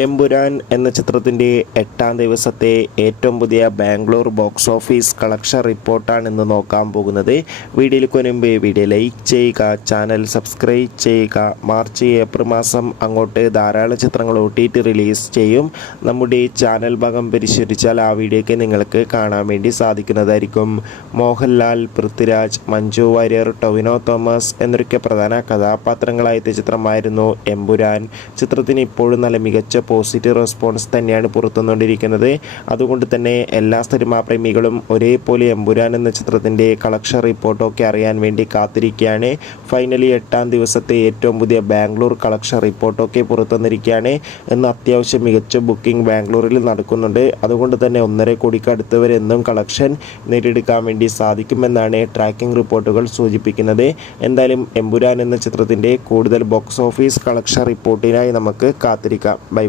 എമ്പുരാൻ എന്ന ചിത്രത്തിൻ്റെ 8ാം ദിവസത്തെ ഏറ്റവും പുതിയ ബാംഗ്ലൂർ ബോക്സ് ഓഫീസ് കളക്ഷൻ റിപ്പോർട്ടാണ് ഇന്ന് നോക്കാൻ പോകുന്നത്. വീഡിയോയിലേക്ക് മുൻപ് വീഡിയോ ലൈക്ക് ചെയ്യുക, ചാനൽ സബ്സ്ക്രൈബ് ചെയ്യുക. മാർച്ച് ഏപ്രിൽ മാസം അങ്ങോട്ട് ധാരാളം ചിത്രങ്ങൾ OTT റിലീസ് ചെയ്യും. നമ്മുടെ ചാനൽ ഭാഗം പരിശോധിച്ചാൽ ആ വീഡിയോയ്ക്ക് നിങ്ങൾക്ക് കാണാൻ വേണ്ടി സാധിക്കുന്നതായിരിക്കും. മോഹൻലാൽ, പൃഥ്വിരാജ്, മഞ്ജു വാര്യർ, ടൊവിനോ തോമസ് എന്നൊക്കെ പ്രധാന കഥാപാത്രങ്ങളായ ചിത്രമായിരുന്നു എമ്പുരാൻ. ചിത്രത്തിന് ഇപ്പോഴും നല്ല മികച്ച പോസിറ്റീവ് റെസ്പോൺസ് തന്നെയാണ് പുറത്തുവന്നുകൊണ്ടിരിക്കുന്നത്. അതുകൊണ്ട് തന്നെ എല്ലാ സിനിമാ പ്രേമികളും ഒരേപോലെ എമ്പുരാൻ എന്ന ചിത്രത്തിൻ്റെ കളക്ഷൻ റിപ്പോർട്ടൊക്കെ അറിയാൻ വേണ്ടി കാത്തിരിക്കുകയാണ്. ഫൈനലി 8ാം ദിവസത്തെ ഏറ്റവും പുതിയ ബാംഗ്ലൂർ കളക്ഷൻ റിപ്പോർട്ടൊക്കെ പുറത്തുവന്നിരിക്കുകയാണ്. ഇന്ന് അത്യാവശ്യം മികച്ച ബുക്കിംഗ് ബാംഗ്ലൂരിൽ നടക്കുന്നുണ്ട്. അതുകൊണ്ട് തന്നെ 1.5 കോടിക്ക് അടുത്ത് വരെ എന്നും കളക്ഷൻ നേടിയെടുക്കാൻ വേണ്ടി സാധിക്കുമെന്നാണ് ട്രാക്കിംഗ് റിപ്പോർട്ടുകൾ സൂചിപ്പിക്കുന്നത്. എന്തായാലും എമ്പുരാൻ എന്ന ചിത്രത്തിൻ്റെ കൂടുതൽ ബോക്സ് ഓഫീസ് കളക്ഷൻ റിപ്പോർട്ടിനായി നമുക്ക് കാത്തിരിക്കാം. ബൈ.